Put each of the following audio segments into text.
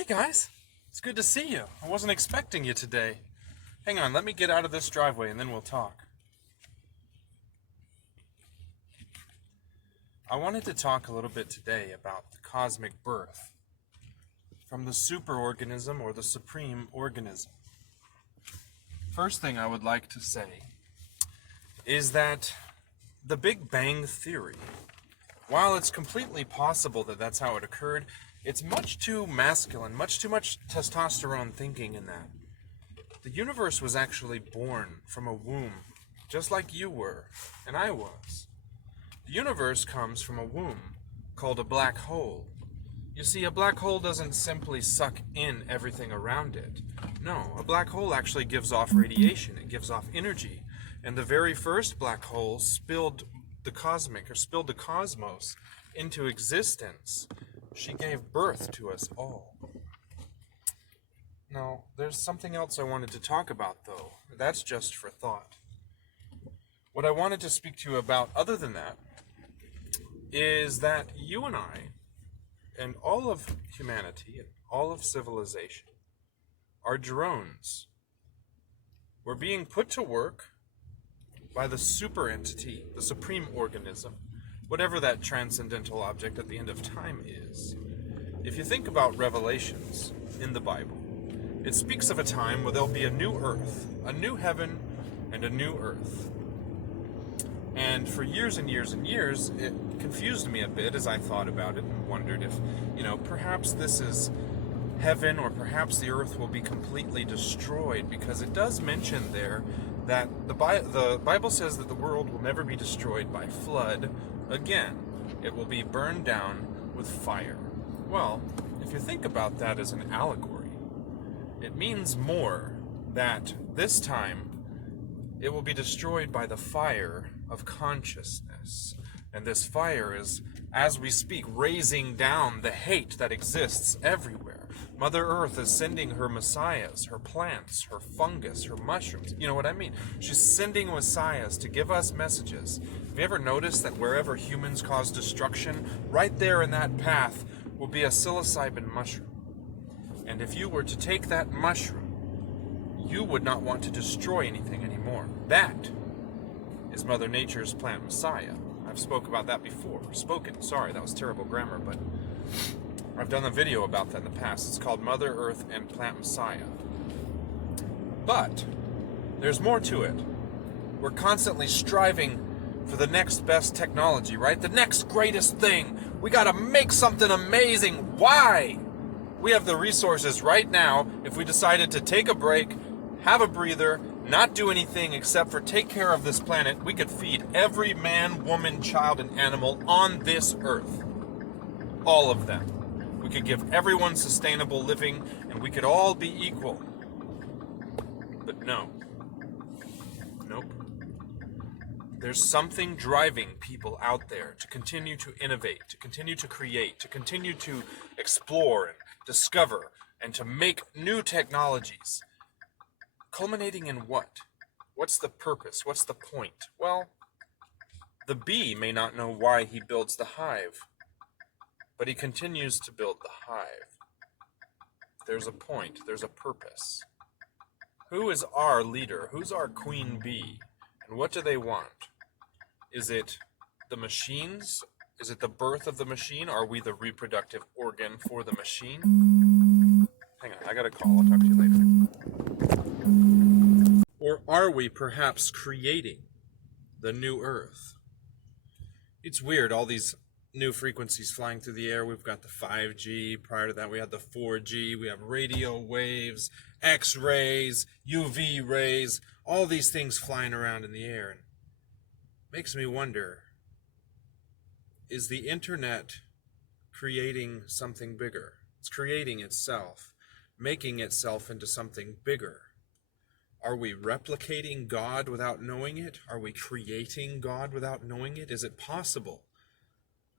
Hey guys, it's good to see you. I wasn't expecting you today. Hang on, let me get out of this driveway and then we'll talk. I wanted to talk a little bit today about the cosmic birth from the superorganism or the supreme organism. First thing I would like to say is that the Big Bang Theory, while it's completely possible that that's how it occurred, it's much too masculine, much too much testosterone thinking in that. The universe was actually born from a womb, just like you were, and I was. The universe comes from a womb called a black hole. You see, a black hole doesn't simply suck in everything around it. No, a black hole actually gives off radiation, it gives off energy. And the very first black hole spilled the cosmos into existence. She gave birth to us all. Now, there's something else I wanted to talk about, though. That's just for thought. What I wanted to speak to you about, other than that, is that you and I, and all of humanity, and all of civilization, are drones. We're being put to work by the super entity, the supreme organism, whatever that transcendental object at the end of time is. If you think about Revelations in the Bible, it speaks of a time where there'll be a new earth, a new heaven, and a new earth. And for years and years and years, it confused me a bit as I thought about it and wondered if, perhaps this is heaven or perhaps the earth will be completely destroyed, because it does mention there that the Bible says that the world will never be destroyed by flood again. It will be burned down with fire. Well, if you think about that as an allegory, it means more that this time it will be destroyed by the fire of consciousness. And this fire is, as we speak, raising down the hate that exists everywhere. Mother Earth is sending her messiahs, her plants, her fungus, her mushrooms. You know what I mean? She's sending messiahs to give us messages. Have you ever noticed that wherever humans cause destruction, right there in that path will be a psilocybin mushroom? And if you were to take that mushroom, you would not want to destroy anything anymore. That is Mother Nature's plant messiah. I've spoke about that before. Sorry, that was terrible grammar, but I've done a video about that in the past. It's called Mother Earth and Plant Messiah. But there's more to it. We're constantly striving for the next best technology, right? The next greatest thing. We gotta make something amazing. Why? We have the resources right now. If we decided to take a break, have a breather, not do anything except for take care of this planet, we could feed every man, woman, child, and animal on this earth. All of them. We could give everyone sustainable living, and we could all be equal. But no. Nope. There's something driving people out there to continue to innovate, to continue to create, to continue to explore and discover, and to make new technologies. Culminating in what? What's the purpose? What's the point? Well, the bee may not know why he builds the hive, but he continues to build the hive. There's a point. There's a purpose. Who is our leader? Who's our queen bee? And what do they want? Is it the machines? Is it the birth of the machine? Are we the reproductive organ for the machine? Hang on, I got a call. I'll talk to you later. Or are we perhaps creating the new Earth? It's weird, all these new frequencies flying through the air. We've got the 5G. Prior to that, we had the 4G. We have radio waves, X-rays, UV rays, all these things flying around in the air. And it makes me wonder, is the internet creating something bigger? It's creating itself, making itself into something bigger. Are we replicating God without knowing it? Are we creating God without knowing it? Is it possible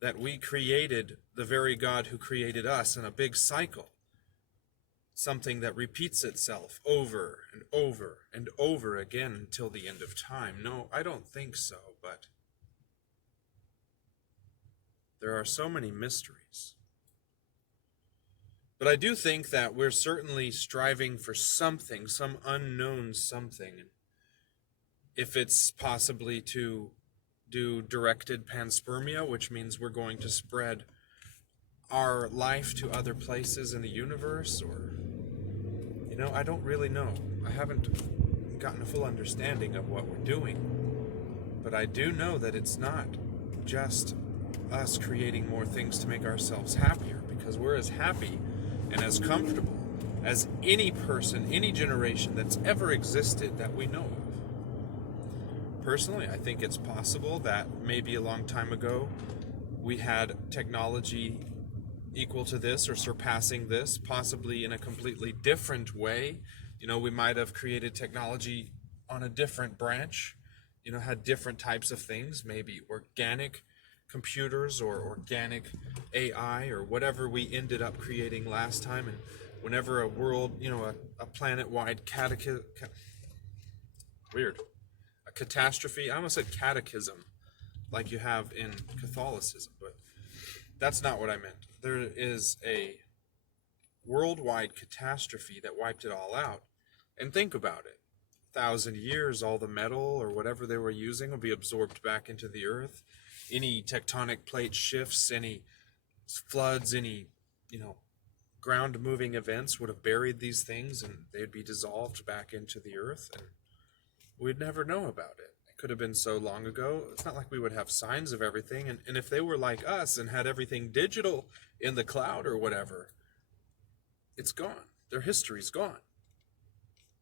that we created the very God who created us in a big cycle? Something that repeats itself over and over and over again until the end of time. No, I don't think so, but there are so many mysteries. But I do think that we're certainly striving for something, some unknown something. If it's possibly to do directed panspermia, which means we're going to spread our life to other places in the universe, or, you know, I don't really know. I haven't gotten a full understanding of what we're doing. But I do know that it's not just us creating more things to make ourselves happier, because we're as happy and as comfortable as any person, any generation that's ever existed that we know of. Personally, I think it's possible that maybe a long time ago we had technology equal to this or surpassing this, possibly in a completely different way. You know, we might have created technology on a different branch, you know, had different types of things, maybe organic computers or organic AI or whatever we ended up creating last time. And whenever a world, you know, a planet-wide catastrophe, I almost said catechism, like you have in Catholicism, but that's not what I meant. There is a worldwide catastrophe that wiped it all out. And think about it. 1,000 years, all the metal or whatever they were using will be absorbed back into the earth. Any tectonic plate shifts, any floods, any, you know, ground moving events would have buried these things, and they'd be dissolved back into the earth, and we'd never know about it. It could have been so long ago. It's not like we would have signs of everything. And if they were like us and had everything digital in the cloud or whatever, it's gone. Their history's gone.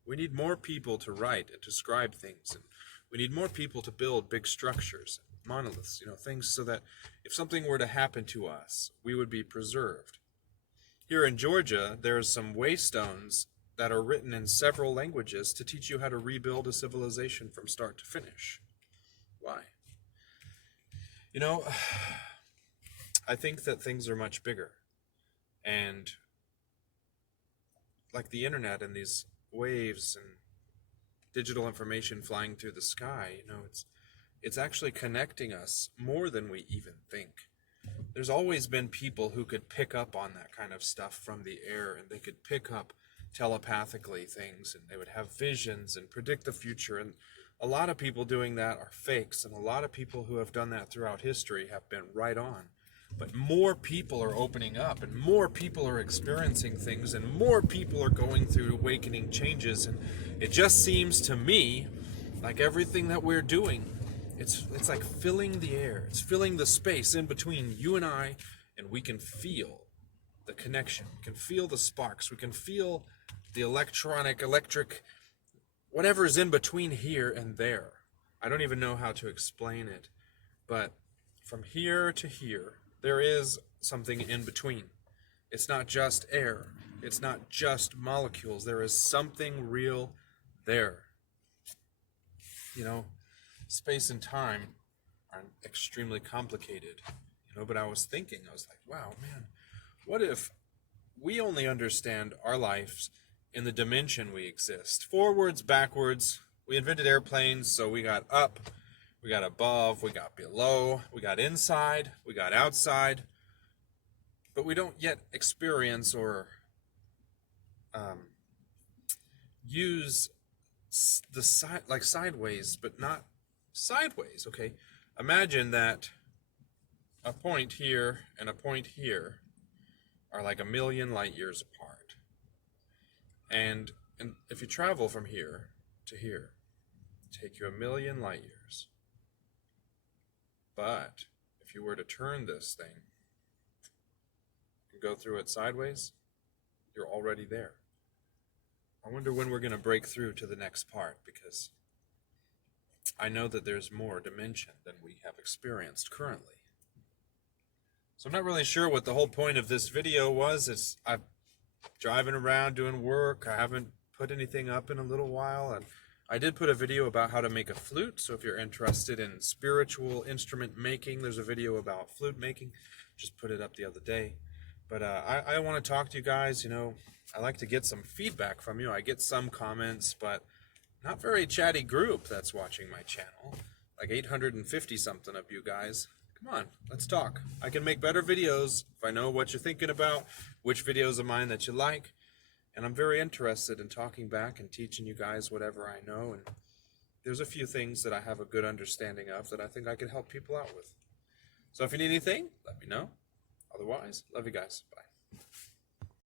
We need more people to write and to scribe things. And we need more people to build big structures, monoliths, you know, things so that if something were to happen to us, we would be preserved. Here in Georgia, there's some waystones that are written in several languages to teach you how to rebuild a civilization from start to finish. Why? You know, I think that things are much bigger. And like the internet and these waves and digital information flying through the sky, you know, it's actually connecting us more than we even think. There's always been people who could pick up on that kind of stuff from the air, and they could pick up telepathically things, and they would have visions and predict the future. And a lot of people doing that are fakes, and a lot of people who have done that throughout history have been right on. But more people are opening up, and more people are experiencing things, and more people are going through awakening changes. And it just seems to me like everything that we're doing, it's like filling the air. It's filling the space in between you and I, and we can feel the connection. We can feel the sparks. We can feel the electric, whatever is in between here and there. I don't even know how to explain it, but from here to here, there is something in between. It's not just air. It's not just molecules. There is something real there. You know, space and time are extremely complicated, you know, but I was thinking, I was like, wow, man, what if we only understand our lives in the dimension we exist? Forwards, backwards. We invented airplanes, so we got up, we got above, we got below, we got inside, we got outside, but we don't yet experience or use the side, like sideways, but not sideways. Okay, imagine that a point here and a point here are like 1,000,000 light years apart, and if you travel from here to here, it'll take you 1,000,000 light years. But if you were to turn this thing and go through it sideways, you're already there. I wonder when we're going to break through to the next part, because I know that there's more dimension than we have experienced currently. So I'm not really sure what the whole point of this video was. I'm driving around doing work. I haven't put anything up in a little while, and I did put a video about how to make a flute, so if you're interested in spiritual instrument making, there's a video about flute making. Just put it up the other day. But I want to talk to you guys. You know, I like to get some feedback from you. I get some comments, but not very chatty group that's watching my channel. Like 850 something of you guys. Come on, let's talk. I can make better videos if I know what you're thinking about, which videos of mine that you like, and I'm very interested in talking back and teaching you guys whatever I know, and there's a few things that I have a good understanding of that I think I can help people out with. So if you need anything, let me know. Otherwise, love you guys. Bye.